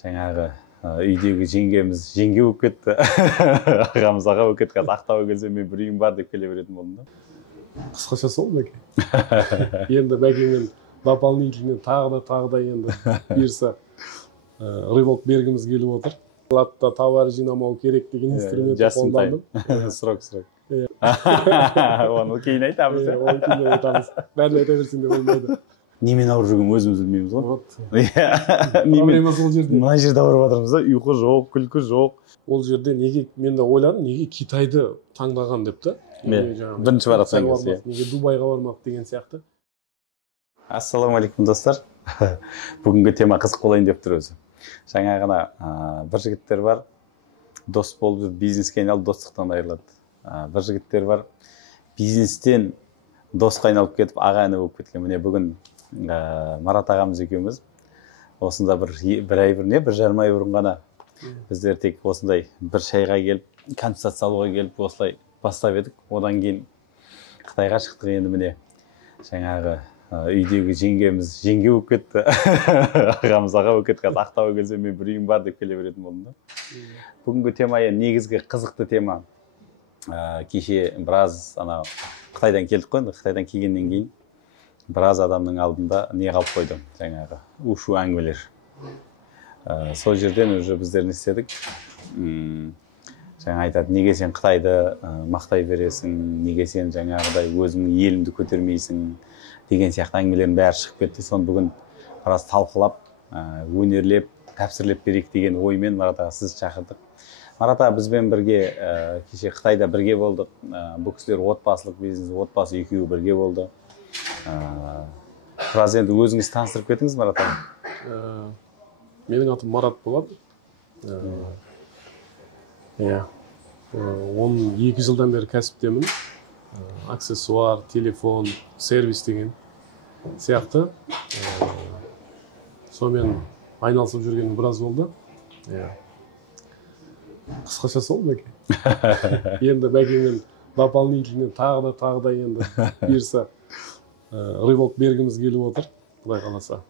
жаңағы үйдегі жеңгеміз жеңге болып кетті. Ағамыз аға болып кетті. Қазір Ақтауға келсем мен бір үйім бар деп келе беретін болдым да. Қысқаша сол бәке. Енді бәкеңмен дополнительно тағы да енді бұйырса рывок бергіміз келіп отыр. Латта товар жинамау керек деген инструментті қолдандым. Срок. Оны кейін айтамыз. Оны кейін айтамыз. Бәрін айта берсең де болмайды. Немен ауырып жүргенін өзіміз білмейміз ғой. Проблема сол жерде. Мына жерде ауырып жатырмыз да, ұйқы жоқ, күлкі жоқ. Ол жерде неге, мен де ойладым, неге Китайды таңдаған деп та. Бірінші баратқан кезде. Неге Дубайға бармақ деген сияқты. Ассалаумағалейкум достар. Бүгінгі тема қызық болайын деп тұр өзі. Жаңа ғана бір жігіттер бар, дос болып жүр, бизнеске айналып достықтан айырылады. Бір жігіттер бар, бизнестен досқа айналып кетіп, аға іні болып кеткен. Міне бүгін Марат ағамыз екеуміз осында бір жарым ай бұрын ғана біздер тек осындай бір шайға келіп, консультация алуға келіп, осылай бастап едік. Одан кейін Қытайға шықтық. Енді міне жаңағы үйдегі жеңгеміз жеңге болып кетті. Ағамыз аға болып кетті. Қазір Ақтауға келсем мен бір үйім бар деп келе беретін болдым да. Бүгінгі тема негізгі қызықты тема. Кеше біраз Қытайдан келдік қой. Қытайдан келгеннен кейін біраз адамның алдында не қалып қойды, жаңағы ушу әңгімелер. Сол жерден уже біздер не істедік? Жаңа айтады, неге сен Қытайды мақтай бересің, неге сен жаңағыдай өзіңнің еліңді көтермейсің деген сияқты әңгімелердің бәрі шығып кетті. Соны бүгін біраз талқылап, өнерлеп, тәпсірлеп берейік деген оймен Марат аға сізді шақырдық. Марат аға бізбен бірге кеше Қытайда бірге болдық. Бұл кісілер отбасылық бизнес, отбасы екеуі бірге болды. Біраз енді өзіңіз таныстырып кетіңіз, Марат аға. Менің атым Марат болады. 12 жылдан бері кәсіптемін. Аксессуар, телефон, сервис деген сияқты. Сонымен айналысып жүргенім біраз болды. Қысқаша сол бәке. Енді бәкеңмен дополнительно тағы да енді бұйырса рывок бергіміз келіп отыр, Құдай қаласа.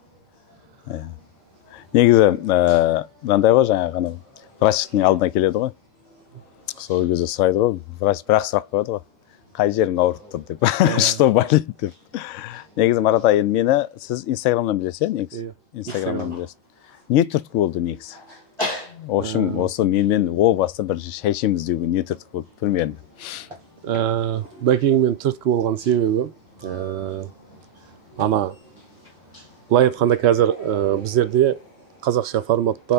Негізі мынандай ғой, жаңағы врачтың алдына келеді ғой. Сол кезде сұрайды ғой, врач бірақ сұрақ қояды ғой. Қай жерің ауырып тұр деп, что болит деп. Негізі Марат аға, енді мені сіз Инстаграмнан білесіз, негізі? Инстаграмнан білесіз. Не түрткі болды негізі? Осы менімен о баста бір шай ішеміз деуге не түрткі болды, примерно? Бәкеңмен түрткі болған себебі, былай айтқанда қазір біздерде қазақша форматта,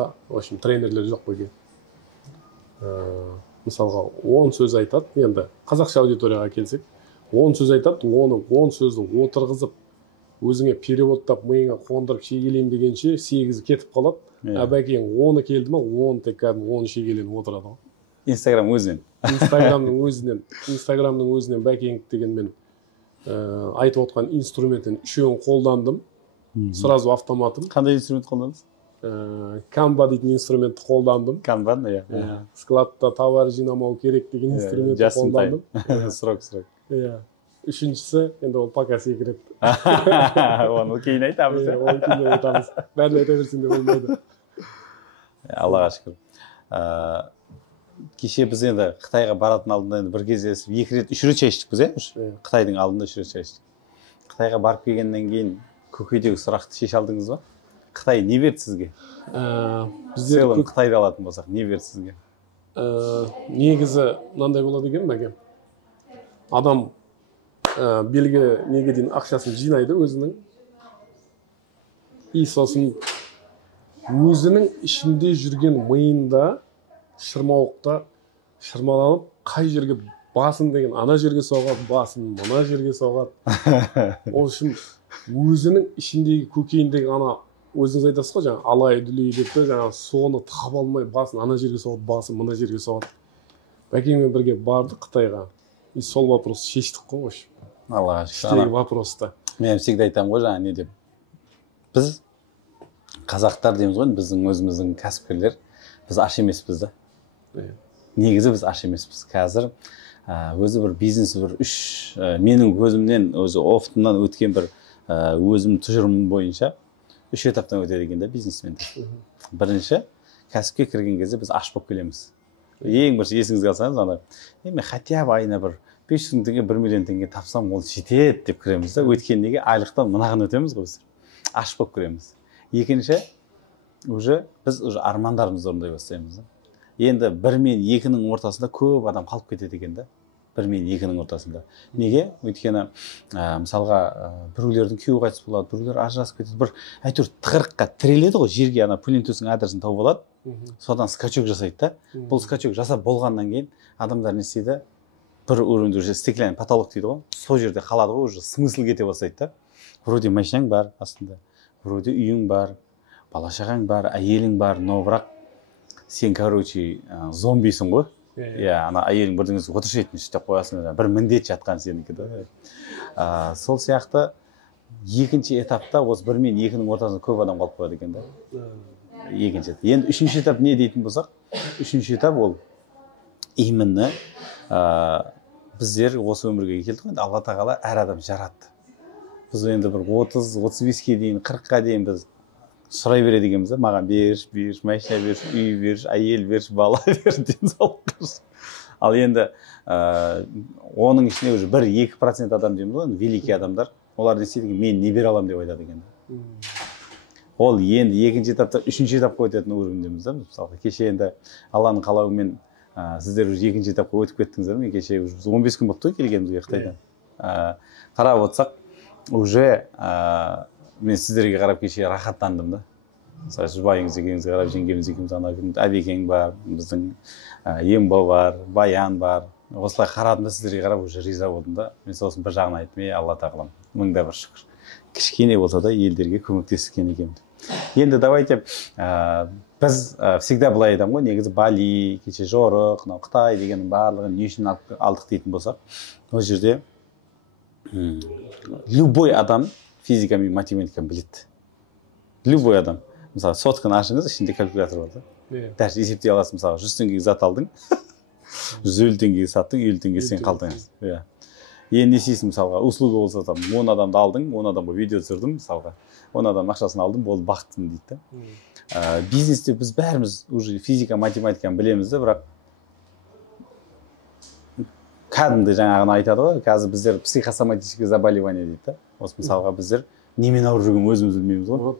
тренерлер жоқ бәке. Мысалға 10 сөз айтады, енді қазақша аудиторияға келсек, 10 сөз айтады, оны 10 сөзді отырғызып, өзіңе переводтап, миыңа қондырып шегелейім дегенше 8 кетіп қалады. Бәкең 10 келді ма, 10 тек кәдімгі 10 шегеленіп отырады. Инстаграм өзінен? Инстаграмның өзінен бәкең деген мен айтып отқан инструменттен үшеуін қолдандым. Сразу автоматым. Қандай инструмент қолдандыңыз? Canva дейтін инструментті қолдандым. Canva, Складта товар жинамау керек деген инструментті қолдандым. Срок. Үшіншісі, енді ол пока секрет. Оны кейін айтамыз. Оны кейін айтамыз. Бәрін айта берсең де болмайды. Аллаға шүкір. Кеше біз енді Қытайға баратын алдында бір кездесіп, 2 рет, 3 рет шай іштік біз, Қытайдың алдында 3 рет шай іштік. Қытайға барып келгеннен кейін көкейдегі сұрақты шеше алдыңыз ба? Қытай не берді сізге? Целым Қытайды алатын болсақ, не берді сізге? Негізі мынандай болады екен бәке. Адам белгі неге дейін ақшасын жинайды өзінің. Сосын өзінің ішінде жүрген миында, шырмауықта шырмаланып, қай жерге басын деген ана жерге соғады, басын мына жерге соғады. Ол үшін өзінің ішіндегі көкейіндегі өзіңіз айтасыз ғой, алай дүлей деп соны таба алмай, басын ана жерге соғады, басын мына жерге соғады. Бәкеңмен бірге бардық Қытайға. Сол вопросты шештік қой. Аллаға шүкір. Іштегі вопросты. Мен всегда айтамын ғой, не деп. Біз қазақтар дейміз ғой, біздің өзіміздің кәсіпкерлер, біз аш емеспіз да. Негізі біз аш емеспіз. Қазір өзі бір бизнес менің өзімнен, өзі офтынан өткен бір өзім тұжырымым бойынша 3 этаптан өтеді екен да бизнесмендер. бірінші кәсіпке кірген кезде біз аш болып келеміз. Ең бірінші есіңізге алсаңыз, ана мен хотя бы айына бір 500 мың теңге, 1 миллион теңге тапсам ол жетеді деп кіреміз да. Өйткені неге айлықтан мынаған өтеміз ғой біз. Аш болып кіреміз. Екінші, біз армандарымызды орындай бастаймыз. Енді 1 мен 2-нің ортасында көп адам қалып кетеді екен да. 1 мен 2-нің ортасында. Неге? Өйткені мысалға біреулердің күйеуі қайтыс болады, біреулер ажырасып кетеді. Бір әйтеуір тығырыққа тіреледі ғой, жерге ана плинтустың адресін тауып алады. Содан скачок жасайды да. Бұл скачок жасап болғаннан кейін адамдар не істейді? Бір уровеньде уже стеклянный потолок дейді ғой. Сол жерде қалады ғой, уже смысл кете бастайды да. Вроде машинаң бар астында, вроде үйің бар, бала-шағаң бар, әйелің бар, но бірақ сен, короче, зомбисің ғой. Ана әйелің бірдеңесі отыршайтын істеп қоясың, бір міндет жатқан сенікі да. Сол сияқты екінші этапта осы 1 мен 2-нің ортасында көп адам қалып қояды екен да. Екінші этап. Енді үшінші этап не дейтін болсақ, үшінші этап ол именно біздер осы өмірге келдік қой, Алла тағала әр адам жаратты. Біз енді бір 30-35-ке дейін, 40-қа дейін біз сұрай береді екенбіз, маған берші, машина берші, үй берші, әйел берші, бала берші, денсаулық берші. Ал енді оның ішінде уже 1-2% адам дейміз ғой, великий адамдар, олар не істейді, мен не бере аламын деп айтады екен. Ол енді екінші этапта үшінші этапқа өтетін уровеньдеміз да. Мысалға кеше енді Алланың қалауымен сіздер уже екінші этапқа өтіп кеттіңіздер ме? Кеше 15 күн болды ғой келгенімізге Қытайдан. Қарап отырсақ, уже мен сіздерге қарап кеше рахаттандым да. Мысалы жұбайыңыз екеуіңізге қарап, жеңгеміз екеуміз, ана күн Әбекең бар, біздің Емба бар, Баян бар. Осылай қарадым да, сіздерге қарап уже риза болдым да. Мен сосын бір жағын айттым, Алла тағалам, мыңда бір шүкір. Кішкене болса да елдерге көмектескен екенмін. Енді давайте біз всегда былай айтамын ғой, негізі Бали, кеше Жорық, Қытай дегеннің барлығын не үшін алдық дейтін болсақ, ол жерде любой адам физика мен математиканы біледі. Любой адам. Мысалы, сотканы ашыңыз, ішінде калькулятор бар да. Дәріс есептей аласың, мысалы, 100 теңгеге зат алдың, 150 теңгеге саттың, 50 теңге сен қалдыңыз. Енді не істейсің, мысалға, услуга болса, 10 адамды алдың, 10 адамға видео түсірдім, мысалға, 10 адам ақшасын алдым, болды, бақыттымын дейді да. Бизнесте біз бәріміз уже физика, математиканы білеміз де, бірақ кәдімгі жаңағыны айтады ғой, қазір біздер психосоматическое заболевание дейді да. Осы мысалға біздер немен ауырып жүрген өзіміз білмейміз ғой.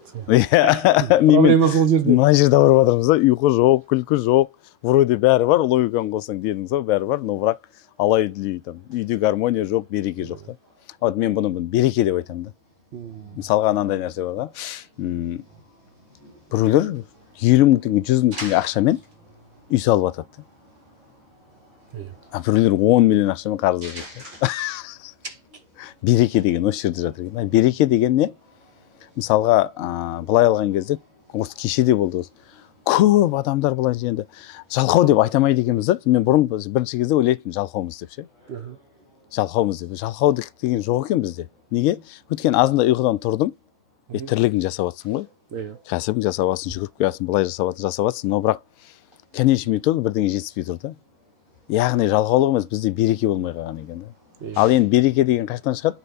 Проблема сол жерде. Мына жерде ауырып жатырмыз да, ұйқы жоқ, күлкі жоқ, вроде бәрі бар, логиканы қоссаң дедіңіз ғой, бәрі бар, но бірақ алай дүлей там, үйде гармония жоқ, береке жоқ да. Вот мен бұны береке деп айтамын да. Мысалға анандай нәрсе бар да. Біреулер 50 мың теңге, 100 мың теңге ақшамен үй салып жатады да. А біреулер 10 миллион ақшамен қарыз өтеді да. Береке деген осы жерде жатыр екен. Береке деген не? Мысалға, былай алған кезде, осы кешеде болды осы. Көп адамдар былай енді жалқау деп айтамайды екенбіз да. Мен бұрын бірінші кезде ойлайтын жалқаумыз деп ше. Жалқаумыз деп. Жалқау деген жоқ екен бізде. Неге? Өйткені азында ұйқыдан тұрдың, тірлігін жасап жатсың ғой. Кәсібін жасап жатсың, жүгіріп келесің, былай жасап жатсың, но бірақ конечный итогі бірдеңе жетіспей тұр да. Яғни жалқаулық емес, бізде береке болмай қалған екен да. Ал енді береке деген қайдан шығады?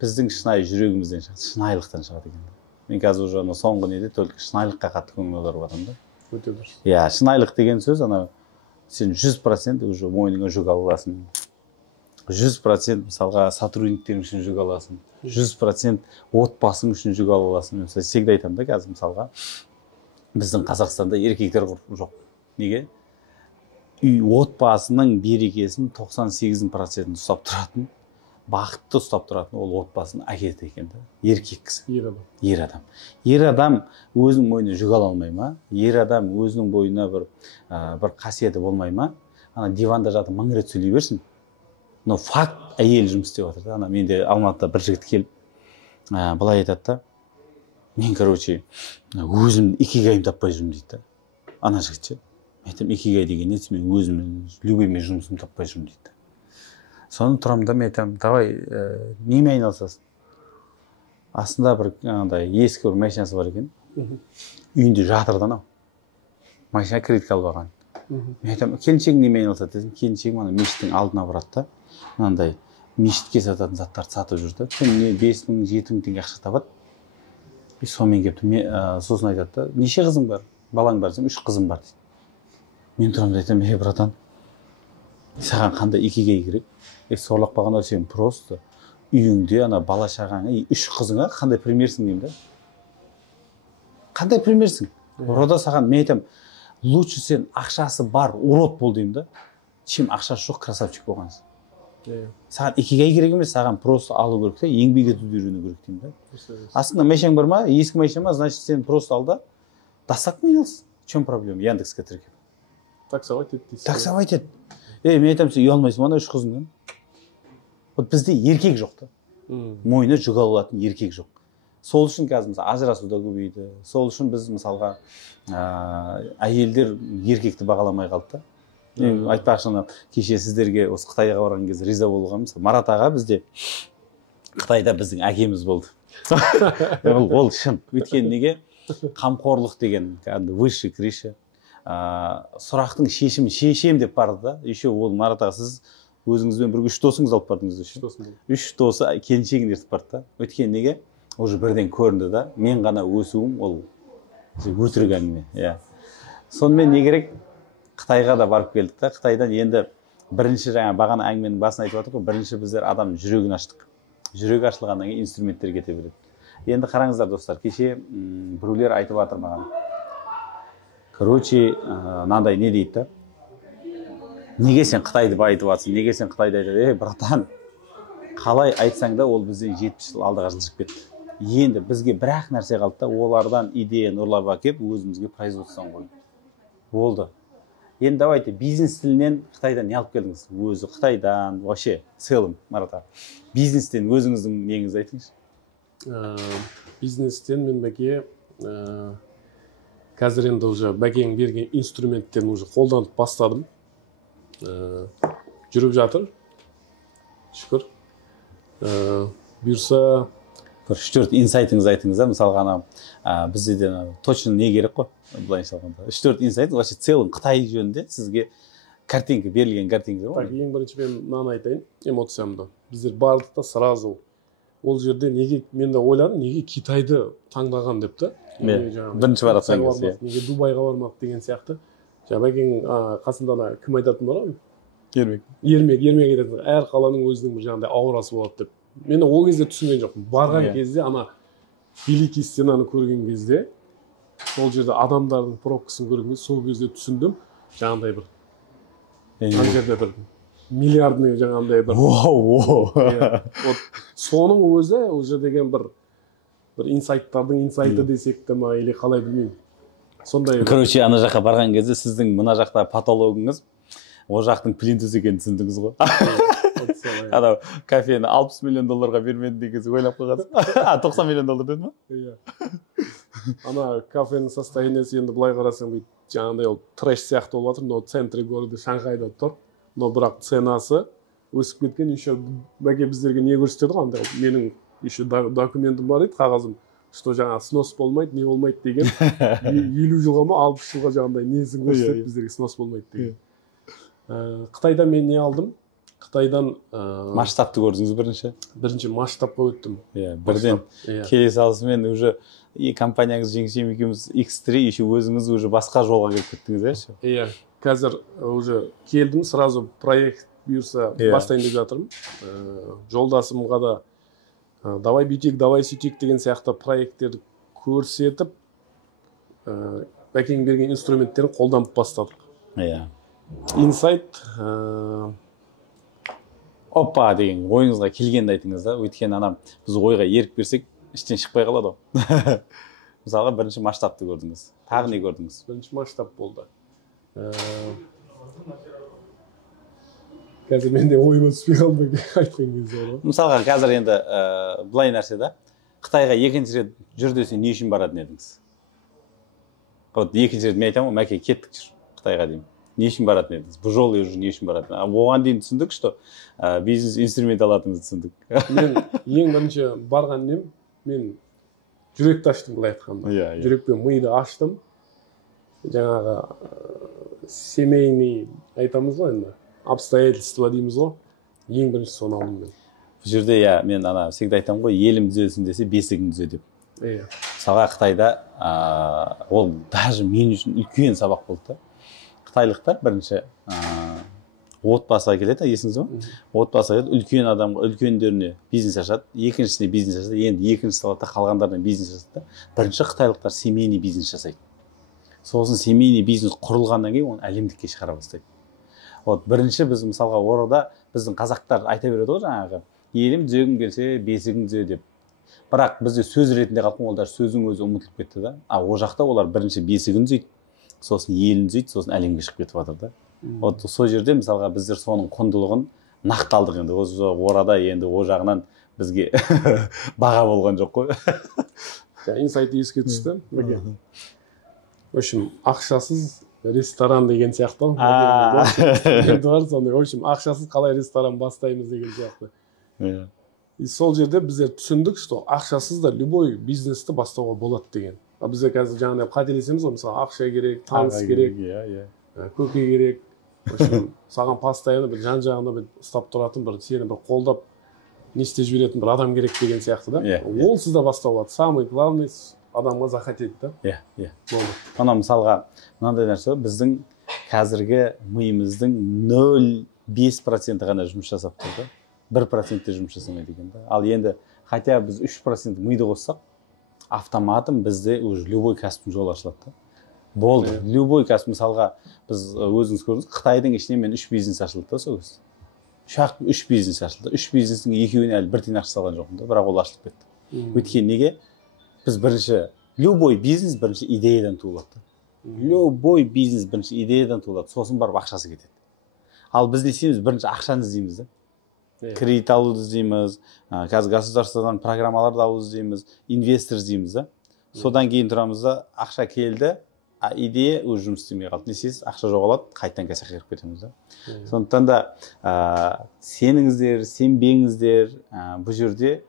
Біздің шынайы жүрегімізден шығады, шынайылықтан шығады екен. Мен қазір уже соңғы неде только шынайылыққа қатты көңіл аударып жатырмын да. Өте дұрыс. Шынайылық деген сөз, ана сен 100% уже мойныңа жүк ала аласың. 100% мысалға сотрудниктерің үшін жүк аласың. 100% отбасың үшін жүк ала аласың. Мен всегда айтамын да, қазір мысалға біздің Қазақстанда еркектер жоқ. Неге? Үй отбасының берекесін 98% ұстап тұратын, бақытты ұстап тұратын ол отбасын әкеледі екен да. Еркек кісі. Ер адам. Ер адам өзінің мойнына жүк ала алмай ма? Ер адам өзінің бойына бір қасиеті болмай ма? Ана диванда жатып 1000 рет сөйлей берсін. Но факт әйел жұмыс істеп жатыр да. Ана менде Алматыда бір жігіт келіп, былай айтады да. Мен, короче, өзім икигайым таппай жүрмін дейді да. Ана жігіт ше. Мен айтамын, икигай деген не? Мен өзім любимый жұмысым таппай жүрмін дейді. Соны тұрамын да, мен айтамын, давай, немен айналысасың? Астында бір ескі бір машинасы бар екен. Үйінде жатыр да анау. Машина кредитке алып алған. Мен айтамын, келіншегің немен айналысады десем, келіншегім ана мешіттің алдына барады да. Мынандай мешітке сататын заттарды сатып жүр да. Күніне 5000, 7000 теңге ақша табады. Сонымен келіпті. Сосын айтады да, неше қызың бар? балаң бар десем, 3 қызым бар дейді. Мен тұрамын да айтамын, братан, саған қандай икигей керек? Сорлап қалғанда сен просто үйіңде ана бала шағаңа 3 қызыңа қандай примерсің деймін да. Қандай примерсің? Рода саған мен айтамын, лучше сен ақшасы бар урод бол деймін да, чем ақшасы жоқ красавчик болғансың. Саған икигей керек емес, саған просто алу керек та, еңбек етуді үйрену керек деймін да. Астында майшаң бар ма, ескі майша ма, значит сен просто ал да, доставкамен айналыс. В чем проблема? Яндекске тіркеп. Таксовать ет дейсің. Таксовать ет. Мен айтамын, сен ұялмайсың, ана 3 қызыңнан. Вот бізде еркек жоқ та. Мойны жүк ала алатын еркек жоқ. Сол үшін қазір мысалы ажырасу да көбейді. Сол үшін біз мысалға әйелдер еркекті бағаламай қалды да. Айтпақшы, кеше сіздерге осы Қытайға барған кезде риза болғанмын. Марат аға бізде Қытайда біздің әкеміз болды. Ол шын. Өйткені неге? Қамқорлық деген высший крыша. Сұрақтың шешімін шешем деп барды да. Еще ол Марат аға, сіз өзіңізбен бірге 3 досыңыз алып бардыңыз. 3 досы келіншегін ертіп барды да. Өйткені неге? Уже бірден көрінді да. Мен ғана өсуім ол өтірік әңгіме. Сонымен не керек? Қытайға да барып келдік та. Қытайдан енді бірінші жаңа бағана әңгіменің басын айтып отырдық қой, бірінші біздер адамның жүрегін аштық. Жүрегі ашылғаннан кейін инструменттер кете береді. Енді қараңыздар достар, кеше біреулер айтып жатыр маған. Короче, мынандай не дейді да? Неге сен Қытайды байытып жатсың? Неге сен Қытайды айтады? Братан, қалай айтсаң да ол бізден 70 жыл алдыға жылжып кетті. Енді бізге бір-ақ нәрсе қалды да, олардан идеяны ұрлап әкеп өзімізге производстводан қойды. Болды. Енді давайте бизнес тілінен Қытайдан не алып келдіңіз? Өзі Қытайдан, вообще, целым, Марат. Бизнестен өзіңіздің неңізді айтыңызшы. Бизнестен мен бәке қазір енді уже бәкең берген инструменттерін уже қолданып бастадым. Жүріп жатыр. Шүкір. Бұйырса бір 3-4 инсайтыңыз айтыңыз да, мысалға бізде точно не керек қой, былайша алғанда. 3-4 инсайт, вообще целым Қытай жөнінде сізге картинка, берілген картинка ғой. Ең бірінші мен мынаны айтайын, эмоциямды. Біздер бардық та сразу ол жерде неге, мен де ойладым, неге Китайды таңдаған деп та. Бірінші баратсан кезде. Неге Дубайға бармақ деген сияқты. Бәкең қасында кім айтатын бар ғой? Ермек айтатын. Әр қаланың өзінің бір жаңағыдай аурасы болады деп. Мен ол кезде түсінген жоқпын. Барған кезде великий стенаны көрген кезде, сол жерде адамдардың пробкасын көрген кезде, сол кезде түсіндім. Жаңағыдай бір ана жерде бір миллиардный жаңағыдай бір. Соның өзі уже деген бір инсайттардың инсайты десек те ма, или қалай білмеймін. Сондай. Короче, ана жаққа барған кезде сіздің мына жақта патологыңыз ол жақтың плинтус екенін түсіндіңіз ғой. Анау кафені $60 миллион бермеді деген кезде ойлап қалғансыз. $90 миллион деді ма? Иә. Ана кафенің состояниесі енді былай қарасаң бүйтіп жаңағыдай ол трэш сияқты болып жатыр, но центре города Шанхайда тұр. Но бірақ ценасы өсіп кеткен. Еще бәке біздерге не көрсетеді ғой, андай менің еще документім бар еді, қағазым, что жаңағы снос болмайды, не болмайды деген. 50 жылға ма 60 жылға жаңағыдай несін көрсетеді, біздерге снос болмайды деген. Қытайда мен не алдым? Қытайдан масштабты көрдіңіз бірінші? Бірінші масштабқа өттім. Бірден келе салысымен уже компанияңыз жеңшем екеуміз X3 еще өзіңіз уже басқа жолға келіп кеттіңіз, иә? Қазір уже келдім, сразу проект бұйырса бастайын деп жатырмын. Жолдасымға да давай бүйтейік, давай сөйтейік деген сияқты проекттерді көрсетіп, бәкең берген инструменттерін қолданып бастадық. Инсайт опа деген ойыңызға келгенді айтыңыз да. Өйткені біз ойға ерік берсек, іштен шықпай қалады ғой. Мысалға бірінші масштабты көрдіңіз. Тағы не көрдіңіз? Бірінші масштаб болды. Қазір менде ойыма түспей қалды айтқан кезде. Мысалға қазір енді былай нәрсе да. Қытайға екінші рет жүр десе не үшін баратын едіңіз? Екінші рет мен айтамын, мәке кеттік жүр Қытайға деймін. Не үшін баратын едіңіз? Бұл жолы уже не үшін баратын? Оған дейін түсіндік, что бизнес инструмент алатыныңызды түсіндік. Мен ең бірінші барған нем, мен жүректі аштым, былай айтқанда. Жүрекпен миды аштым. Жаңағы семейный айтамыз ғой енді, обстоятельства дейміз ғой. Ең бірінші соны алдым мен. Бұл жерде мен всегда айтамын ғой, елім түзелсін десе бесігің түзе деп. мысалға Қытайда ол даже мен үшін үлкен сабақ болды да. Қытайлықтар бірінші отбасыға келеді, есіңізде ме? Отбасыға келеді, үлкен адамға, үлкендеріне бизнес ашады, екіншісіне бизнес жасайды, енді екінші салатта қалғандарына бизнес жасайды. Бірінші қытайлықтар семейный бизнес жасайды. Сосын семейный бизнес құрылғаннан кейін оны әлемдікке шығара бастайды. Вот бірінші біз мысалға орда біздің қазақтар айта береді ғой жаңағы елім түзегім келсе бесігің түзе деп. Бірақ бізде сөз ретінде қалқан, ол даже сөздің өзі ұмытылып кетті да. Ол жақта олар бірінші бесігін түзейді, сосын елін түзейді, сосын әлемге шығып кетіп жатыр да. Вот сол жерде мысалға біздер соның құндылығын нақталдық енді. Осы орада енді о жағынан бізге баға болған жоқ қой. Инсайт еске түсті. В общем, ақшасыз ресторан деген сияқты. Енді бар сондай. В общем, ақшасыз қалай ресторан бастаймыз деген сияқты. И сол жерде біздер түсіндік, что ақшасыз да любой бизнесті бастауға болады деген. Бізде қазір жаңағыдай қателесеміз ғой, мысалы ақша керек, таныс керек, көке керек. В общем, саған постоянно бір жан-жағында бір ұстап тұратын, бір сені бір қолдап не істеп жіберетін бір адам керек деген сияқты да. Ол сізді бастау болады. Самый главный адамға захотеть да. Болды. Ана мысалға мынандай нәрсе, біздің қазіргі миымыздың 0,5% ғана жұмыс жасап тұр да. 1% жұмыс жасамайды екен да. Ал енді хотя біз 3% миды қоссақ, автоматом бізде уже любой кәсіптің жолы ашылады да. Болды. Любой кәсіп, мысалға біз өзіңіз көрдіңіз, Қытайдың ішінен мен 3 бизнес ашылды да сол кез. 3 бизнес ашылды. 3 бизнестің екеуіне әлі бір тиын ақша салған жоқпын да, бірақ ол ашылып кетті. Өйткені неге? Біз бірінші любой бизнес бірінші идеядан туылады. Любой бизнес бірінші идеядан туылады, сосын барып ақшасы кетеді. Ал біз не істейміз? Бірінші ақшаны іздейміз да. Кредит алуды іздейміз, қазір государстводан программаларды алуды іздейміз, инвестор іздейміз да. Содан кейін тұрамыз да, ақша келді, идея өз жұмыс істемей қалды. Не істейсіз? Ақша жоғалады, қайтадан кәсіпке кіріп кетеміз да. Сондықтан да сеніңіздер, сенбеңіздер, бұл жерде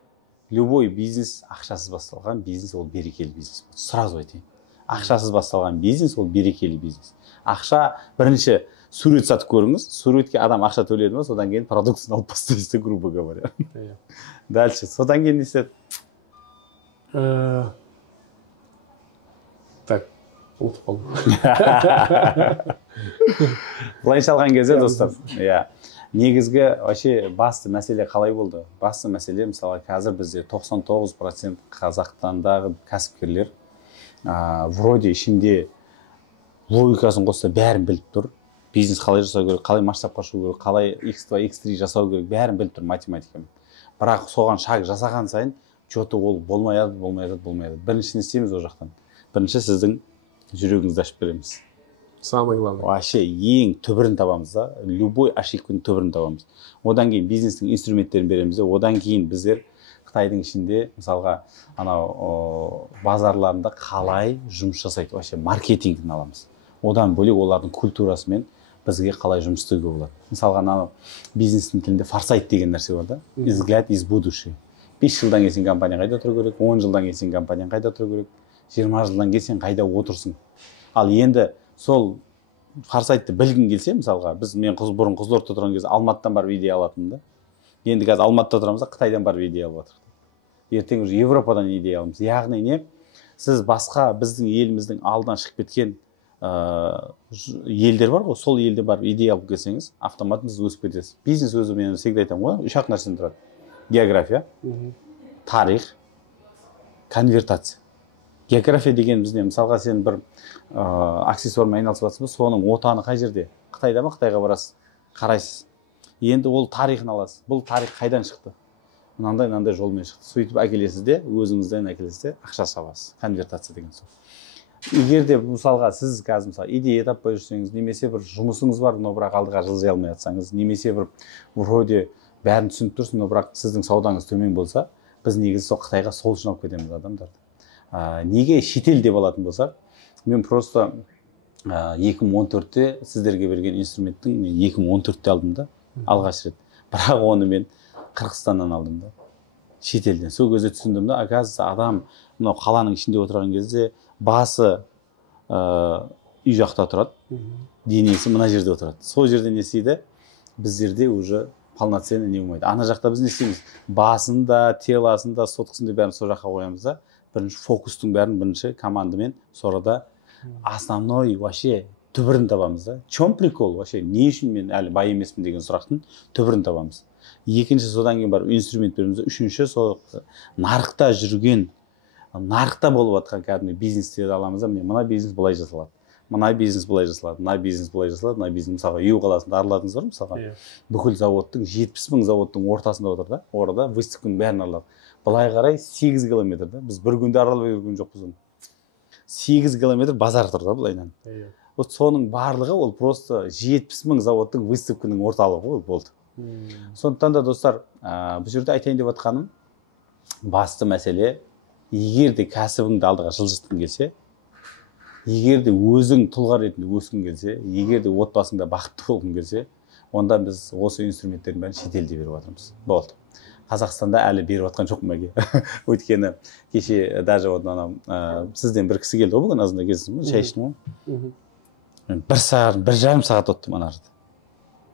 любой бизнес ақшасыз басталған бизнес ол берекелі бизнес. Сразу айтайын. Ақшасыз басталған бизнес ол берекелі бизнес. Ақша бірінші сурет сатып көріңіз, суретке адам ақша төледі ме, содан кейін продукцияны алып бастайсыз, грубо говоря. Дальше, содан кейін не істеді? Так, ұмытып қалдым. Былайша алған кезде, достар, негізгі вообще басты мәселе қалай болды? Басты мәселе, мысалы, қазір бізде 99% Қазақстандағы кәсіпкерлер вроде ішінде логикасын қосса бәрін біліп тұр. Бизнес қалай жасау керек, қалай масштабқа шығу керек, қалай X2, X3 жасау керек, бәрін біліп тұр математикамен. Бірақ соған шаг жасаған сайын, что-то ол болмай. Бірінші не істейміз о жақтан? Бірінші сіздің жүрегіңізді ашып береміз. Самый главный. Вообще ең түбірін табамыз да, любой ошибканың түбірін табамыз. Одан кейін бизнестің инструменттерін береміз де, одан кейін біздер Қытайдың ішінде, мысалға, анау базарларында қалай жұмыс жасайды, вообще маркетингін аламыз. Одан бөлек олардың культурасымен бізге қалай жұмыс істеуге болады. Мысалға, бизнестің тілінде форсайт деген нәрсе бар да, взгляд из будущего. 5 жылдан кейін компания қайда тұру керек, 10 жылдан кейін компания қайда тұру керек, 20 жылдан кейін қайда отырсың. Ал енді сол форсайтты білгің келсе, мысалға, мен бұрын Қызылордада тұрған кезде Алматыдан барып идея алатынмын да. Енді қазір Алматыда отырамыз, Қытайдан барып идея алып жатырмыз. Ертең уже Европадан идея аламыз. Яғни не? Сіз басқа біздің еліміздің алдынан шығып кеткен елдер бар ғой, сол елде барып идея алып келсеңіз, автоматом сіз өсіп кетесіз. Бизнес өзі, мен всегда айтамын ғой, 3 нәрседен тұрады. География, тарих, конвертация. География деген бізде, мысалға, сен бір аксессуармен айналысып жатсыз, соның отаны қай жерде? Қытайда ма? Қытайға барасыз, қарайсыз. Енді ол тарихын аласыз. Бұл тарих қайдан шықты? Мынандай жолмен шықты. Сөйтіп әкелесіз де, өзіңізден әкелесіз де, ақша сабасыз. Конвертация деген сол. Егер де мысалға сіз қазір мысалы идея таппай жүрсеңіз, немесе бір жұмысыңыз бар, но бірақ алдыға жылжи алмай жатсаңыз, немесе бір вроде бәрін түсініп тұрсыз, но бірақ сіздің саудаңыз төмен болса, біз негізі сол Қытайға сол үшін алып кетеміз адамдарды. Неге шетел деп алатын болсақ, мен просто 2014-те сіздерге берген инструменттің 2014-те алдым да, алғаш рет. Бірақ оны мен Қырғызстаннан алдым да, шетелден. Сол кезде түсіндім да, оказывается, адам мынау қаланың ішінде отырған кезде басы үй жақта тұрады, денесі мына жерде отырады. Сол жерде не істейді? Біздерде уже полноценный не болмайды. Ана жақта біз не істейміз? Басында, теласында, соткасында бәрін сол жаққа қоямыз да, бірінші фокустың бәрін бірінші командамен сонда основной вообще түбірін табамыз да. Чем прикол вообще, не үшін мен әлі бай емеспін деген сұрақтың түбірін табамыз. Екінші, содан кейін барып инструмент береміз. Үшінші, сол нарықта жүрген, нарықта болып жатқан кәдімгі бизнестерді аламыз да. Мына бизнес былай жасалады, мына бизнес былай жасалады, мына бизнес былай жасалады, мына бизнес мысалға Ю қаласында арладыңыз бар мысалға. Бүкіл заводтың 70 мың заводтың ортасында отыр да. Орда выставканың бәрін аралады. Былай қарай 8 километр да. Біз бір күнде аралап жүрген жоқпыз оны. 8 километр базар тұр да былайынан. Вот соның барлығы ол просто 70 мың заводтың выставканың орталығы ол болды. Сондықтан да достар, бұл жерде айтайын деп жатқаным, басты мәселе, егер де кәсібіңді алдыға жылжытқың келсе, егер де өзің тұлға ретінде өскің келсе, егер де отбасыңда бақытты болғың келсе, онда біз осы инструменттердің бәрін шетелде беріп жатырмыз. Болды. Қазақстанда әлі беріп жатқан жоқпын мәге. Өйткені кеше даже сізден бір кісі келді ғой бүгін азында кездесім, шай іштім ғой. Бір жарым сағат оттым ана жерде.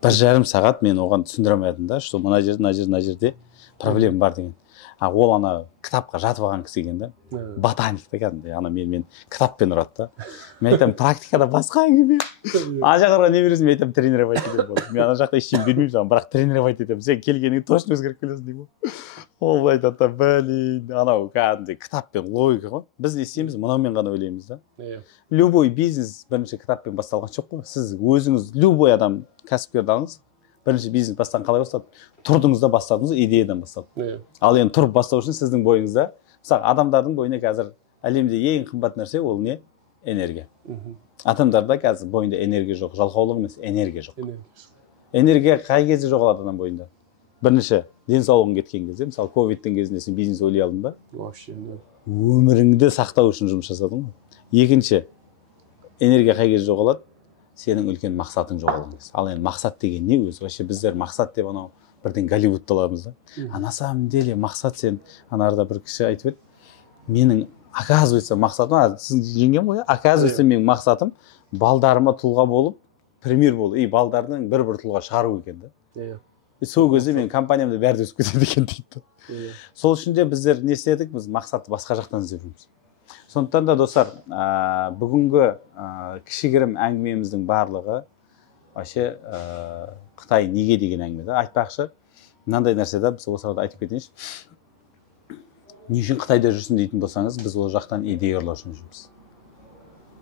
Бір жарым сағат мен оған түсіндіре алмадым да, что мына жерде проблема бар деген. Ол ана кітапқа жатып алған кісі екен да. Ботаник та кәдімгідей. Ана мен кітаппен ұрады да. Мен айтамын, практикада басқа әңгіме. Ана жаққа не бересің, мен айтамын, тренировать етемін. Мен ана жақта ештеңе бермеймін саған, бірақ тренировать етемін. Сен келгеніңе точно өзгеріп келесің деймін ғой. Ол айтады да, блин, анау кәдімгідей кітаппен логика ғой. Біз не істейміз, мынаумен ғана ойлаймыз да. Любой бизнес бірінші кітаппен басталған жоқ қой. Сіз өзіңіз, любой адам кәсіпкерді алыңыз. Бірінші бизнес бастан қалай бастады? Тұрдыңыз да бастадыңыз, идеядан бастады. Ал енді тұрып бастау үшін сіздің бойыңызда, мысалы адамдардың бойына қазір әлемде ең қымбат нәрсе ол не? Энергия. Адамдарда қазір бойында энергия жоқ, жалқаулық емес, энергия жоқ. Энергия қай кезде жоғалады адам бойында? Бірінші, денсаулығың кеткен кезде, мысалы ковидтің кезінде сен бизнес ойлай алдың ба? Вообще. Өміріңді сақтау үшін жұмыс жасадың ғой. Екінші, энергия қай кезде жоғалады? Сенің үлкен мақсатың жоғалған кез. Ал енді мақсат деген не өзі? Вообще біздер мақсат деп анау бірден Голливудты аламыз да. А на самом деле мақсат сен, анарда бір кіші айтып еді, менің оказывается мақсатым, сіздің жеңгем ғой, оказывается менің мақсатым балдарыма тұлға болып, пример болып, балдарының бір тұлға шығару екен да. Сол кезде мен компаниямда бәрі өсіп кетеді екен дейді. Сол үшін де біздер не істедік, біз мақсатты басқа жақтан іздеп жүрміз. Сондықтан да достар, бүгінгі кішігірім әңгімеміздің барлығы вообще Қытай неге деген әңгіме да. Айтпақшы, мынандай нәрсе да, біз осы арада айтып кетейінші. Не үшін Қытайда жүрсін дейтін болсаңыз, біз ол жақтан идея ұрлау үшін жүрміз.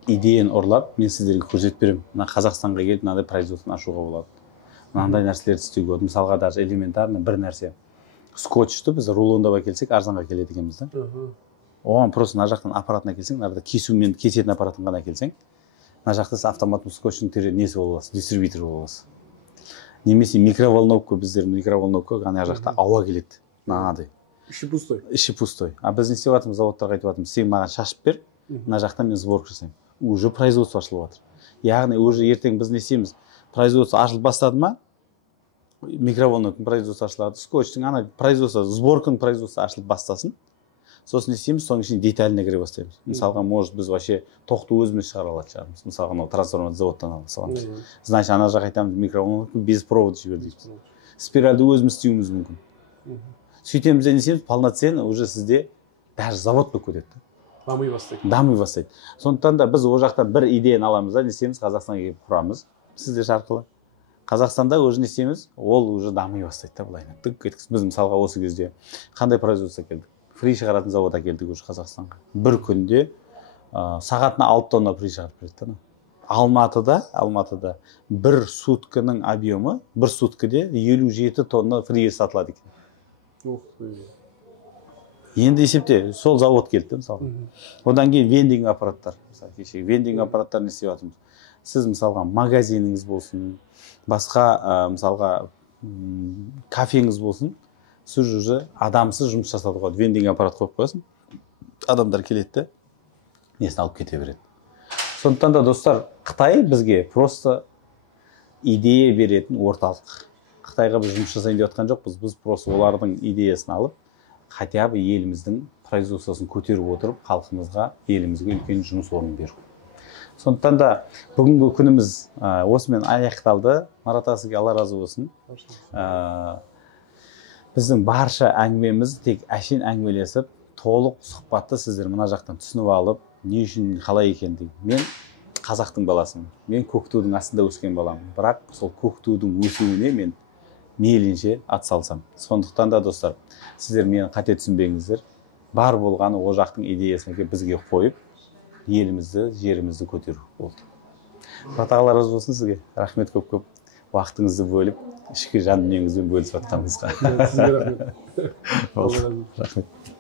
Идеяны ұрлап, мен сіздерге көрсетіп беремін. Мына Қазақстанға келіп, мынандай производствоны ашуға болады. Мынандай нәрселерді істеуге болады. Мысалға даже элементарно бір нәрсе. Скотчты біз рулондап әкелсек, арзанға келеді екенбіз да. Оған просто мына жақтан аппаратына келсең, мына кесумен кесетін аппаратын ғана келсең, мына жақта сіз автоматтың скотчтың несі болып аласыз, дистрибьютор болып аласыз. Немесе микроволновка, біздер микроволновка ана жақта ауа келеді. Мынадай. Іші пустой. Іші пустой. А біз не істеп жатырмыз, заводтарға айтып жатырмыз, сен маған шашып бер, мына жақтан мен сборка жасаймын. Уже производство ашылып жатыр. Яғни уже ертең біз не істейміз, производство ашылып бастады ма, микроволновканың производство ашылады, скотчтың ана производство, сборканың производство ашылып бастасын. Сосын не істейміз, соның ішіне деталіне кіре бастаймыз. Мысалға, может, біз вообще тоқты өзіміз шығара алатын шығармыз. Мысалға, трансформатор заводтан аламыз. Значит, ана жақ айтамыз, микроволновка без провод жібер дейміз. Спиральді өзіміз істеуіміз мүмкін. Сөйтеміз де не істейміз, полноценно уже сізде даже завод болып кетеді. Дамый бастайды. Дамый бастайды. Сондықтан да біз ол жақтан бір идеяны аламыз да, не істейміз, Қазақстанға келіп құрамыз. Сіздер арқылы. Қазақстанда уже не істейміз, ол уже дамый бастайды да былайынан. Біз мысалға осы кезде қандай производство келдік? Фри шығаратын завод әкелдік уже Қазақстанға. Бір күнде сағатына 6 тонна фри шығарып береді. Алматыда бір сутканың объемы, бір суткаде 57 тонна фри сатылады екен. Енді есепте, сол завод келді мысалы. Одан кейін вендинг аппараттар. Вендинг аппараттар не істеп жатырмыз? Сіз мысалға магазиніңіз болсын, басқа мысалға кафеңіз болсын, сіз уже адамсыз жұмыс жасауға болады. Вендинг аппарат қойып қоясың, адамдар келеді, несін алып кете береді. Сондықтан да достар, Қытай бізге просто идея беретін орталық. Қытайға біз жұмыс жасайын деп жатқан жоқпыз. Біз просто олардың идеясын алып, хотя бы еліміздің производствосын көтеріп отырып, халқымызға, елімізге үлкен жұмыс орнын беру. Сондықтан да бүгінгі күніміз осымен аяқталды. Марат аға, сізге Алла разы болсын. Біздің барша әңгімеміз тек әшейін әңгімелесіп, толық сұхбатты сіздер мына жақтан түсініп алып, не үшін қалай екендігін. Мен қазақтың баласымын. Мен көк тудың астында өскен баламын. Бірақ сол көк тудың өсуіне мен мейлінше атсалсам. Сондықтан да достар, сіздер мені қате түсінбеңіздер. Бар болғаны о жақтың идеясын бізге қойып, елімізді, жерімізді көтеру болды. Мұрат ағалар разы болсын сізге. Рахмет көп-көп. Уақытыңызды бөліп, ішкі жан дүниеңізбен бөлісіп жатқаныңызға. Сізге рахмет. Рахмет.